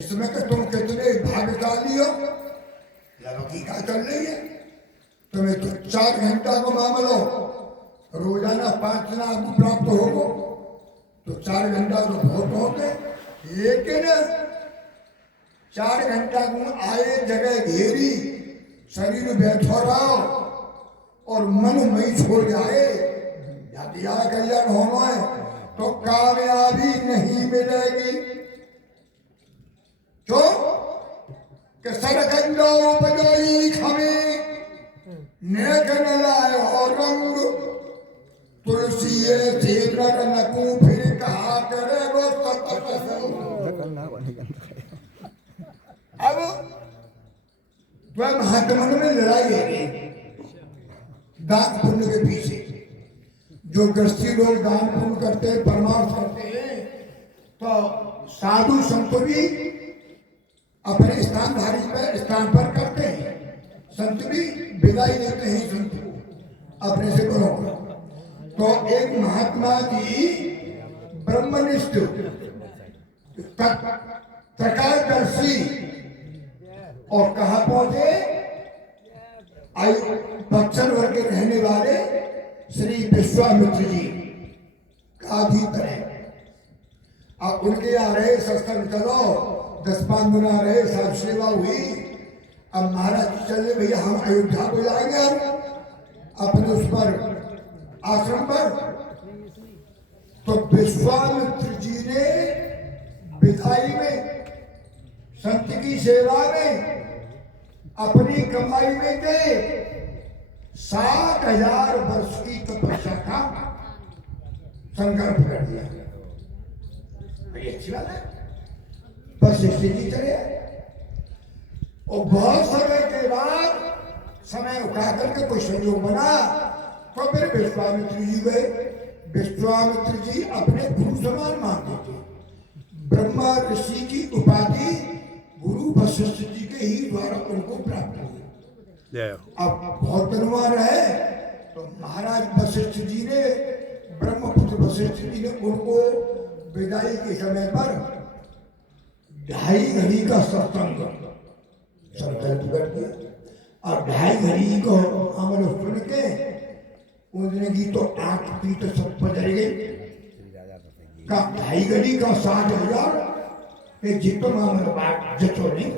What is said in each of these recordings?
इसमें कि तुम कितने भाग्यशाली हो। लड़की क्या चल रही है तुम्हें तो 4 घंटा को मामलो रोजाना 5 लाख प्राप्त होगो तो 4 घंटा तो बहुत होते, लेकिन 4 घंटा को आए जगह घेरी शरीर बैठो रहो और मन में छोड़ जाए या कल्याण होना है तो कामयाबी नहीं मिलेगी। क्यों कि सरकंडो उपजोई खमे नेक न लाए और रंग तुलसी नर नकू फिर कहा करे वो अब वह महात्मन में लड़ाई है दान पुण्य के पीछे। जो गृहस्थी लोग दान पुण्य करते हैं परमार्थ करते हैं तो साधु संत भी अपने स्थान पर करते हैं, संत भी विदाई देते हैं संत को अपने से करो। तो एक महात्मा जी ब्रह्मनिष्ठ प्रकाशदर्शी और कहाँ पहुंचे बक्सर वर्ग के रहने वाले श्री विश्वामित्र जी का अधीन है। अब उनके यहाँ रहे सत्संग चलो 10-5 दिन रहे सब सेवा हुई। अब महाराज जी चले भैया हम अयोध्या को जाएंगे अपने उस पर आश्रम पर। तो विश्वामित्र जी ने विदाई में संत की सेवा में अपनी कमाई में के 7,000 वर्ष की तपस्या का संकल्प कर दिया। बड़ी अच्छी बात है। बस स्थिति चले और बहुत समय के बाद समय उठा करके कोई संयोग बना तो फिर विश्वामित्र जी गए। विश्वामित्र जी अपने गुरु समान मानते थे। ब्रह्मा ऋषि की उपाधि गुरु वशिष्ठ जी के ही द्वारा उनको प्राप्त हुई। अब बहुत दिनों रहे तो महाराज वशिष्ठ जी ने ब्रह्मपुत्र वशिष्ठ जी ने उनको विदाई के समय पर 2.5 घड़ी का सत्संग संकल्प कर दिया। और 2.5 घड़ी को अमल सुन के उन्होंने की तो आंख पीट सब पजर गए का 2.5 घड़ी का 60,000 जितो मामल बात जतो नहीं।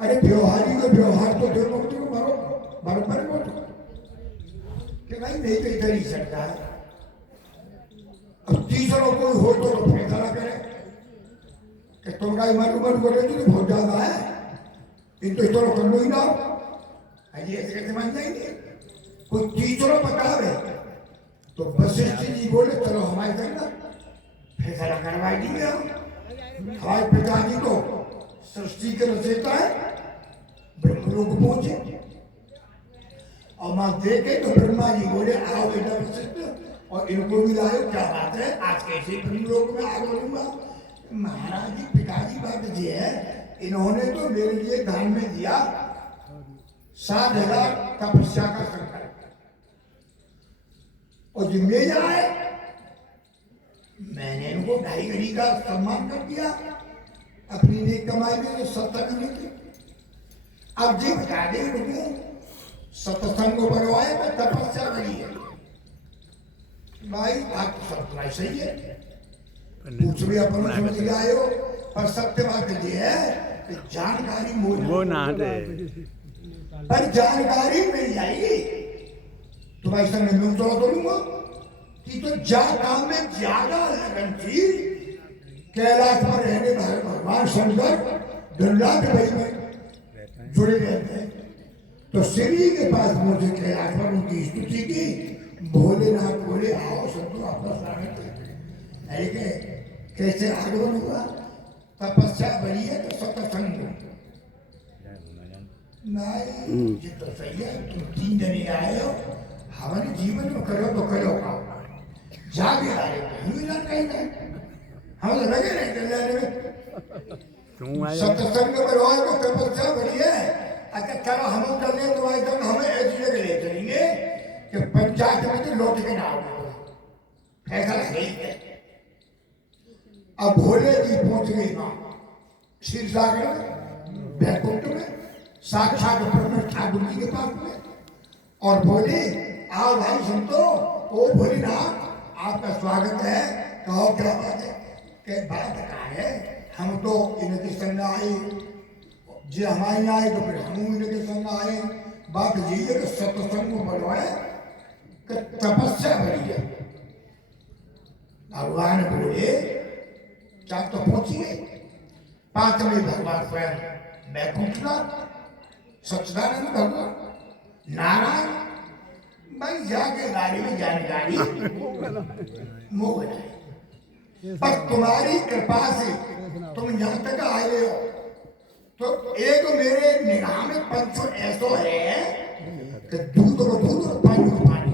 अरे व्यवहारी को व्यवहार तो देखो बराबर हो कि भाई नहीं तो इधर ही सकता है। अब तीसरों कोई हो तो फैसला करे कि तुम का मर बोले तो बहुत ज्यादा है इन तो इतना कर लो ही ना। अजी ऐसे कैसे मान जाएंगे। कोई तीसरों बता रहे तो वशिष्ठ जी बोले चलो हमारे करना फैसला करवा दिए हमारे पिताजी को सृष्टि के रचयिता है ब्रह्मलोक पहुंचे और मां देखे तो ब्रह्मा जी बोले आओ बेटा वशिष्ठ और इनको भी लाओ। क्या बात है आज कैसे ब्रह्मलोक में आग लूंगा। महाराज जी पिताजी बात ये है इन्होंने तो मेरे लिए दान में दिया 7,000 तपस्या का संकल्प और जिम्मे जाए मैंने इनको 2.5 घड़ी का सम्मान कर दिया अपनी नेक कमाई में जो सत्संग में थी। अब जी बता दे रुकू सत्संग को बनवाए मैं तपस्या करी है भाई बात तो सब तुम्हारी सही है कुछ भी अपन समझ के आए हो पर सत्य बात ये है कि जानकारी पर जानकारी मिल जाएगी तुम्हारे संग में तो बोलूंगा कि तो जा काम में ज्यादा लगन थी। कैलाश पर रहने वाले भगवान शंकर दंडाक भाई में जुड़े रहते हैं तो श्री के पास मुझे कैलाश पर उनकी स्तुति की भोलेनाथ बोले आओ संतो आपका स्वागत है कि कैसे आगमन हुआ तपस्या बड़ी है तो सत्संग नहीं ये तो सही है। तुम 3 जने आए हो हमारे जीवन में करो तो करो जागे आए कहीं हम लगे नहीं कल्याण में सत्संग में रोज को तपस्या बड़ी है। अच्छा चलो हम चलने तो आए तक हमें ऐसी जगह ले चलेंगे कि पंचायत में तो लौट के ना आओ फैसला नहीं है। अब भोले जी पहुंच गई मां क्षीरसागर में, बैकुंठ में, साक्षात प्रभु ठाकुर जी के पास में, और बोले आओ भाई संतो, ओ भोलेनाथ आपका स्वागत है, कहो क्या बात है। क्या बात क्या है, हम तो इनके संग आए, जे हमारे आए तो फिर हम इनके संग आए। बात यही है कि सत्संग बड़ो है कि तपस्या बड़ी है। भगवान बोले क्या तो पहुंचिए, पांच में भगवान स्वयं बैकुंठनाथ सच्चिदानंद भगवान नारायण भाई जाके गाड़ी में जानकारी मुँह बनाए। पर तुम्हारी कृपा से तुम यहाँ तक आए हो, तो एक मेरे निगाह में पंचो ऐसो है कि दूध को दूध और पानी को पानी,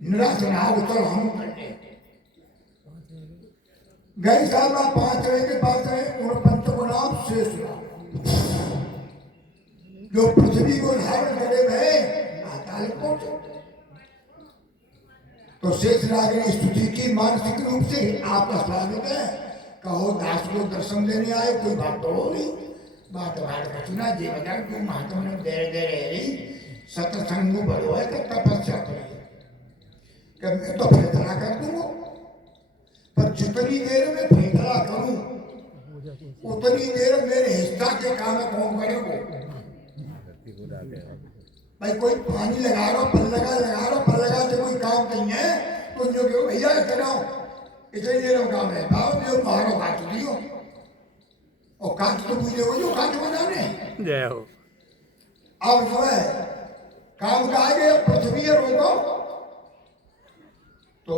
निराश ना हो तो हम करते गई साल 5 के पास है, उन पंचों को नाम शेष जो पृथ्वी को धारण करे भय अकाल पहुंचे। तो शेष नाग ने स्तुति की मानसिक रूप से आपका स्वागत है, कहो दास को दर्शन देने आए, कोई बात तो हो रही बात कचना जी बजा क्यों महात्मा ने दे रही सत्संग बड़ो है कि तपस्या करिए कि मैं तो फैसला कर दूंगा, पर जितनी देर में फैसला करूं उतनी देर मेरे हिस्सा के काम कौन करेगा। भाई कोई पानी लगा रहा पल लगा तो कोई काम नहीं है, तो जो क्यों भैया इतना इतनी देर काम है, भाव जो बाहरों काट दियो और काट तो पूछे हो जो काट बनाने जय हो। अब जो है काम का आगे पृथ्वी रोको तो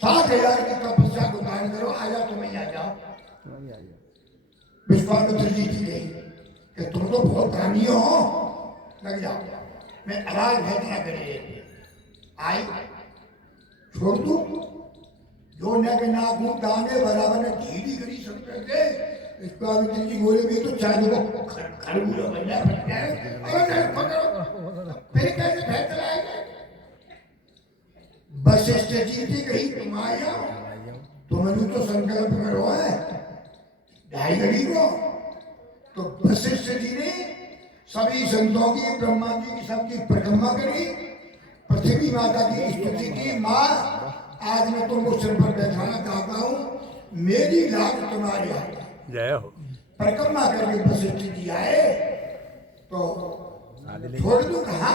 7,000 की तपस्या को दान करो, आजा तुम्हें आ जाओ। विश्वामित्र जी की गई कि तुम तो बहुत दानी हो, लग जाओ, मैं आवाज भेजना करिए आई छोड़ दू जो न के नाखून दाने बराबर ने ढीली करी सकते थे। विश्वामित्र जी बोले भी तो चाहे वो खरबूजा बन जाए फिर कैसे फैसला आएगा। वशिष्ठ जी थी कही तुम आया, तुमने तो संकल्प करो है ढाई घड़ी को। तो वशिष्ठ जी ने सभी संतों की, ब्रह्मा जी की सबकी परिक्रमा करी, पृथ्वी माता की स्तुति की। माँ आज मैं तुमको सिर पर बैठाना चाहता हूँ, मेरी लाज तुम्हारे हाथ जय हो। परिक्रमा करके वशिष्ठ जी आए तो छोड़ दूं कहा,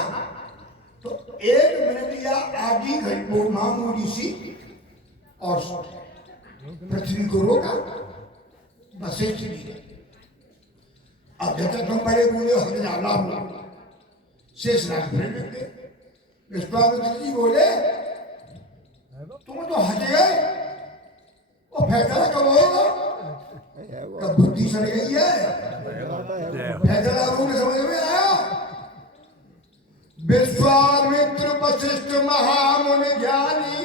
तो 1 मिनट या आधी घंटे मामूली सी और पृथ्वी को रोका वशिष्ठ जी ने। अब जब तक तुम बड़े बूढ़े हो जाओ शेष नाग फिर विश्वामित्र जी बोले तुम तो हट गए, वो फैसला कब होगा, कब बुद्धि सड़ गई है, फैसला रूप समझ में आया। विश्वामित्र वशिष्ठ महामुनि ज्ञानी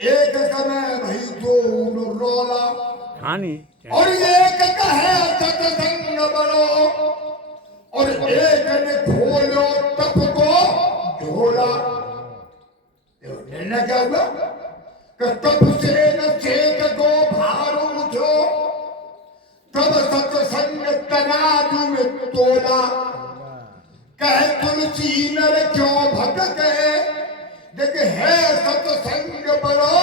एक समय भई दो रोला और एक कहे सत्संग बनो और एक ने खोलो तप को झोला। निर्णय क्या हुआ कि तप से न चेत को भार उठो, तब सत्संग तनाजु में तोला। कह तुलसी नर क्यों भटके, देख है सत्संग बड़ो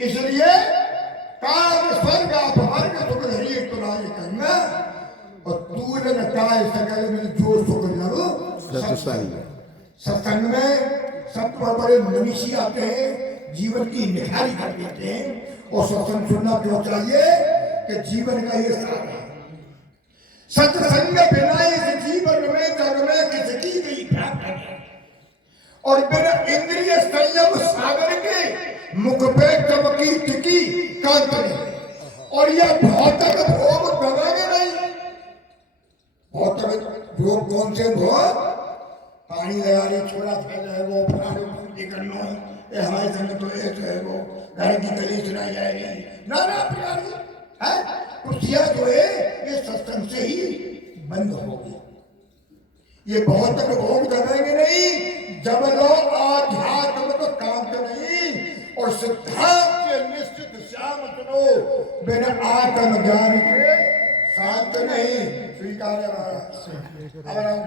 इसलिए काम स्वर्ग अपवर्ग सुख धरी तुराय करना और तूने न काय सकल में जो सुख लड़ो सत्संग में सब बड़े मनीषी आते हैं, जीवन की निखारी कर देते हैं। और सत्संग सुनना क्यों चाहिए कि जीवन का ये सार है। सत्संग बिना इस जीवन में जग में किसकी गई प्राप्त है, और बिना इंद्रिय संयम सागर के मुख पे चमकी टिकी कांत नहीं। और यह भौतिक भोग गवाएंगे नहीं। भौतिक भोग कौन से भोग, पानी लगा रहे छोड़ा फैल है वो फलाने करना है, हमारे संग तो एक है वो घर की गली सुनाई जाएगी नाना प्यारी है। कुर्सियां जो है ये सत्संग से ही बंद होगी। ये भौतिक भोग दबेंगे नहीं जब लोग आध्यात्म तो काम नहीं और सिद्धांत के निश्चित श्याम सुनो, बिन आत्म ज्ञान के शांत नहीं। स्वीकार है महाराज। अब हम